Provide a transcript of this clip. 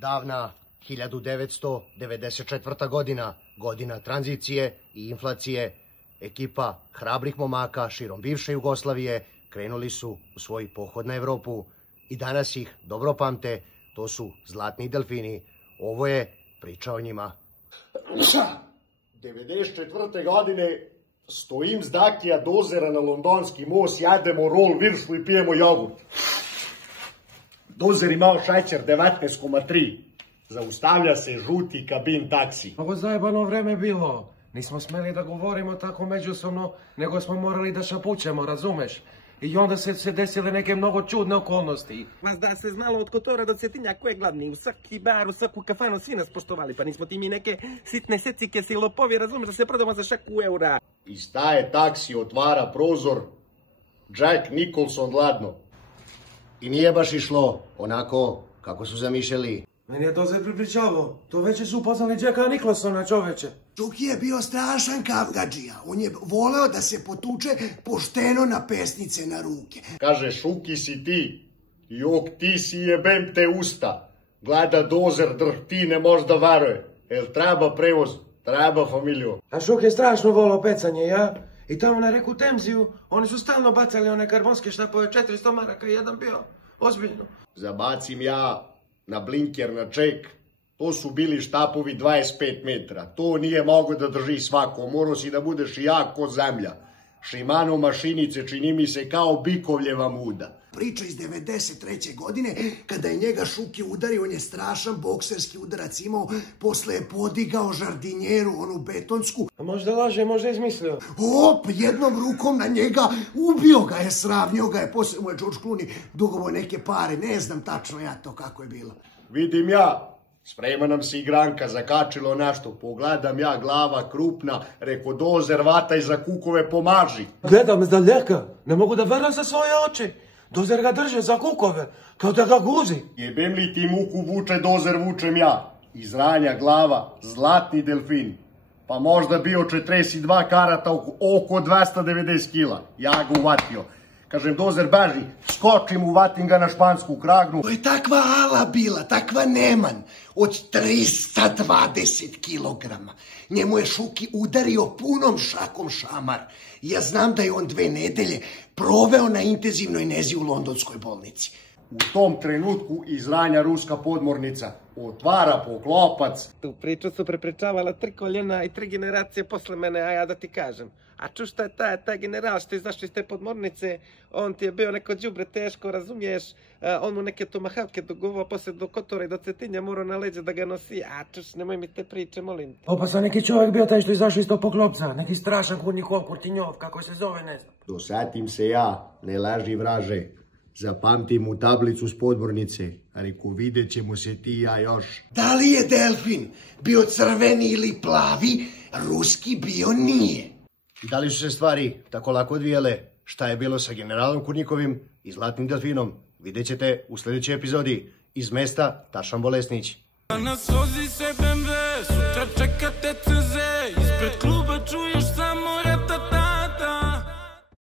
Davna 1994. godina, godina tranzicije i inflacije, ekipa hrabrih momaka širom bivše Jugoslavije krenuli su u svoj pohod na Evropu i danas ih dobro pamte, to su Zlatni delfini. Ovo je priča o njima. 94. godine stojim s Dakija Dozera na Londonski most, jademo rol viršlu i pijemo jogurt. Dozer imao šećer 19,3. Zaustavlja se žuti kabin taksi. Ovo zajebano vreme bilo. Nismo smeli da govorimo tako međusobno, nego smo morali da šapućemo, razumeš? I onda se desile neke mnogo čudne okolnosti. Mas da se znalo od Kotora do Cetinja ko je glavni, u svaki bar, u svaku kafanu svi nas poštovali, pa nismo ti mi neke sitne secike si lopovi, razumeš, da se prodamo za šaku eura. I staje taksi, otvara prozor, Jack Nicholson ladno. I nije baš išlo onako kako su zamišljali. Meni je Dozer pripričavao. To već su upoznali Jacka Nicholsona, čoveče. Čuki je bio strašan kavgadžija. On je voleo da se potuče pošteno na pesnice na ruke. Kaže, Šuki si ti, jok ti si jebem te usta. Gleda Dozer drhti, ne možda varuje. El treba prevoz, treba familiju. A Šuk je strašno volao pecanje, ja? I tamo na reku Temziju, oni su stalno bacali one karbonske štapove, 400 maraka jedan bio. Ozbiljno. Zabacim ja na blinker, na ček. To su bili štapovi 25 metra. To nije mogo da drži svako. Morao si da budeš jak ko zemlja. Shimano mašinice čini mi se kao bikovljeva muda. Priča iz 93. godine, kada je njega Šuki udario, on je strašan bokserski udarac imao, posle je podigao žardinjeru, onu betonsku. A možda laže, možda izmislio. Op, jednom rukom na njega, ubio ga je, sravnio ga je, posle mu je George Clooney dugovo neke pare, ne znam tačno ja to kako je bilo. Vidim ja, sprema nam se igranka, zakačilo nešto, pogledam ja, glava krupna, reko Dozer, vataj za kukove, pomaži. Gledam iz daljeka, ne mogu da verujem za svoje oči. Dozer ga drže za kukove, kao da ga guzi. Jebem li ti muku vuče Dozer, vučem ja. Iz ranja glava, Zlatni delfin. Pa možda bio 42 karata, oko 290 kila. Ja ga uvatio. Kažem, Dozer, beži, skočim, uvatim ga na špansku kragnu. To je takva ala bila, takva neman, od 320 kilograma. Njemu je Šuki udario punom šakom šamar. Ja znam da je on 2 nedelje proveo na intenzivnoj nezi u londonskoj bolnici. U tom trenutku iz ranja ruska podmornica otvara poklopac. Tu priču su prepričavala 3 koljena i 3 generacije posle mene, a ja da ti kažem. A čuš šta je taj general što je izašao iz te podmornice, on ti je bio neko đubre teško, razumiješ, on mu neke tomahavke dugovao, posle do Kotora i do Cetinja morao na leđe da ga nosi, a čuš, nemoj mi te priče, molim te. Opa, sa neki čovjek bio taj što je izašao iz tog poklopca, neki strašan Kurnikov, Kurtinjov, kako se zove, ne znam. Dosatim se ja, ne laži vraže, zapamtim mu tablicu s podmornice, a reku, vidjet ćemo se ti i ja još. Da li je delfin bio crveni ili plavi, ruski bio nije. I da li su se stvari tako lako odvijale? Šta je bilo sa generalom Kurnikovim i Zlatnim delfinom? Vidjet ćete u sljedećoj epizodi. Iz mesta Tašan Bolesnić. Danas vozi se BMW, sutra čekate